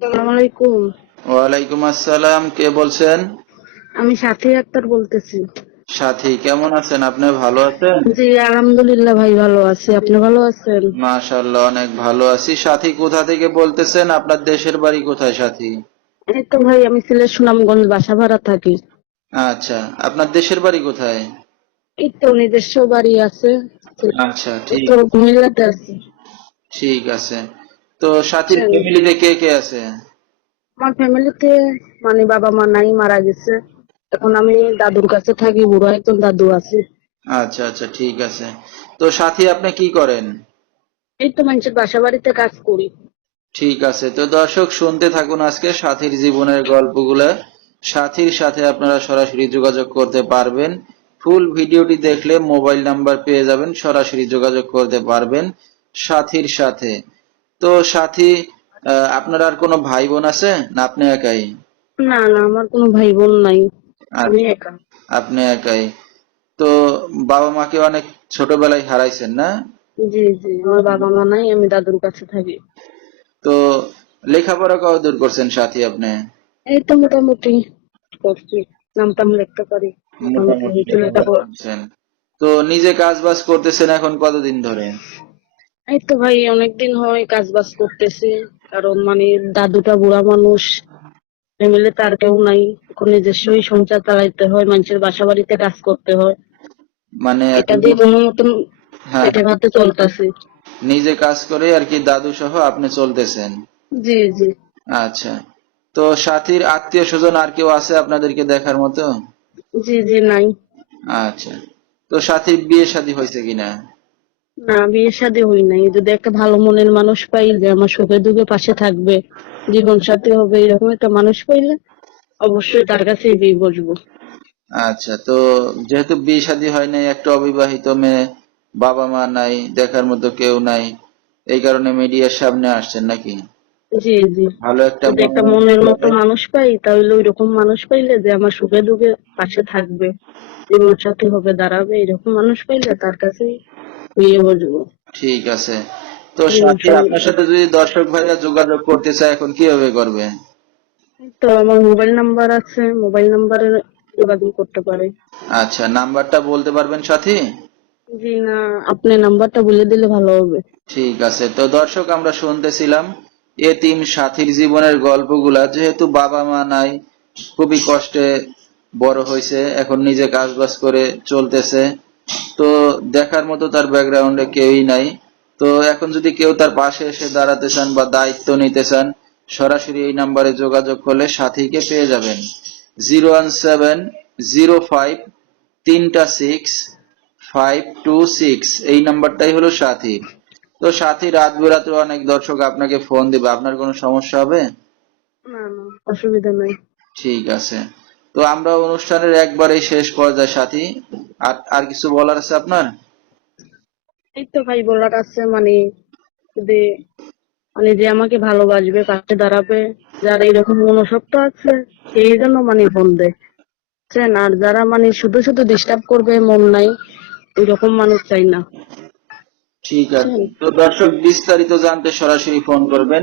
আসসালামু আলাইকুম। ওয়ালাইকুম আসসালাম কে বলছেন? আমি সাথী আক্তার বলতেছি। সাথী কেমন আছেন? আপনি ভালো আছেন? জি আলহামদুলিল্লাহ ভাই ভালো আছি। আপনি ভালো আছেন? মাশাআল্লাহ অনেক ভালো আছি। সাথী কোথা থেকে বলতেছেন? আপনার দেশের বাড়ি কোথায় সাথী? এই তো ভাই আমি সিলেট সুনামগঞ্জ বাসা ভাড়া থাকি। আচ্ছা আপনার দেশের বাড়ি কোথায়? এই তো নিজস্ব বাড়ি আছে। আচ্ছা ঠিক। তো কুমিল্লাতে আছি ঠিক আছে। তো সাথীর ফ্যামিলিতে কে কে আছে? আমার ফ্যামিলিতে মানে বাবা মা নাই মারা গেছে। এখন আমি দাদুর কাছে থাকি বুড়ো একজন দাদু আছে। আচ্ছা আচ্ছা ঠিক আছে। তো সাথী আপনি কি করেন? এই তো মানুষের বাসা বাড়িতে কাজ করি। ঠিক আছে। তো দর্শক শুনতে থাকুন আজকে সাথীর জীবনের গল্পগুলো। সাথীর সাথে আপনারা সরাসরি যোগাযোগ করতে পারবেন। ফুল ভিডিওটি দেখলে মোবাইল নাম্বার পেয়ে যাবেন সরাসরি যোগাযোগ করতে পারবেন সাথীর সাথে। তো সাথী আপনার আর কোনো ভাই বোন আছে না আপনি একাই? না না আমার কোনো ভাই বোন নাই আমি একা। আপনি একাই। তো বাবা মাকে অনেক ছোটবেলায় হারাইছেন না? জি জি আমার বাবা মা নাই আমি দাদুর কাছে থাকি। তো লেখাপড়া কত দূর করছেন সাথী আপনি? এই তো মোটামুটি করছি নামটাম লিখতে পারি। তো নিজে কাজ বাজ করতেছেন এখন কতদিন ধরে? এই তো ভাই অনেকদিন হয় কাজ বাজ করতেছি। কারণ মানে দাদুটা বুড়া মানুষ ফ্যামিলি তার কেউ নাই। এখন নিজস্বই সংসার চালাইতে হয় মানুষের বাসা বাড়িতে কাজ করতে হয়। মানে এটা দিয়ে কোনো মতন হ্যাঁ। পেটে ভাতে চলতেছে। নিজে কাজ করে আর কি দাদু সহ আপনি চলতেছেন। জি জি। আচ্ছা। তো সাথীর আত্মীয় স্বজন আর কেউ আছে আপনাদেরকে দেখার মতো? জি জি নাই। আচ্ছা। তো সাথীর বিয়ে শাদী হয়েছে কিনা? না বিয়ে শাদী হই নাই। যদি একটা ভালো মনের মানুষ পাই যে আমার সুখে দুঃখে পাশে থাকবে জীবন সাথী হবে এরকম একটা মানুষ পাইলে অবশ্যই তার কাছে বিয়ে বসবো। আচ্ছা তো যেহেতু বিয়ে শাদী হয় নাই একটা অবিবাহিত মেয়ে বাবা মা নাই দেখার মতো কেউ নাই এই কারণে মিডিয়ার সামনে আসছেন নাকি? জি জি। ভালো একটা একটা মনের মতো মানুষ পাই তাহলে ওই রকম মানুষ পাইলে যে আমার সুখে দুঃখে পাশে থাকবে জীবন সাথী হবে দাঁড়াবে এরকম মানুষ পাইলে তার কাছেই বিয়ে বসবো। ঠিক আছে। তো সাথী আপনার সাথে যদি দর্শক ভাইরা যোগাযোগ করতে চায় এখন কীভাবে করবে? তো আমার মোবাইল নাম্বার আছে মোবাইল নাম্বারে যোগাযোগ করতে পারে। আচ্ছা নাম্বারটা বলতে পারবেন সাথী? জি না আপনি নাম্বারটা বলে দিলে ভালো হবে। ঠিক আছে তো দর্শক আমরা শুনতেছিলাম এতিম সাথীর জীবনের গল্পগুলা। যেহেতু বাবা মা নাই খুবই কষ্টে বড় হয়েছে এখন নিজে কাজ বাজ করে চলতেছে। তো দেখার মতো তার ব্যাকগ্রাউন্ডে কেউই নাই। তো এখন যদি কেউ তার পাশে এসে দাঁড়াতে চান বা দায়িত্ব নিতে চান সরাসরি এই নাম্বারে যোগাযোগ করলে সাথীকে পেয়ে যাবেন। Zero one seven zero five তিনটা সিক্স ফাইভ টু সিক্স এই নাম্বারটাই হলো সাথী। তো সাথী রাত বেরাতে অনেক দর্শক আপনাকে ফোন দিবে। আপনার কোনো সমস্যা হবে? না না অসুবিধা নাই। ঠিক আছে। তো আমরা অনুষ্ঠানের একবারেই শেষ পর্যায়ে সাথী। আর আর কিছু বলার আছে আপনার? এই তো ভাই বলার আছে মানে যদি মানে যে আমাকে ভালোবাসবে পাশে দাঁড়াবে যার এরকম মনসত্ব আছে সেই জন্য মানে ফোন দেয়? আর যারা মানে শুধু শুধু ডিস্টার্ব করবে মন নাই এরকম মানুষ চাই না। ঠিক আছে। তো দর্শক বিস্তারিত জানতে সরাসরি ফোন করবেন।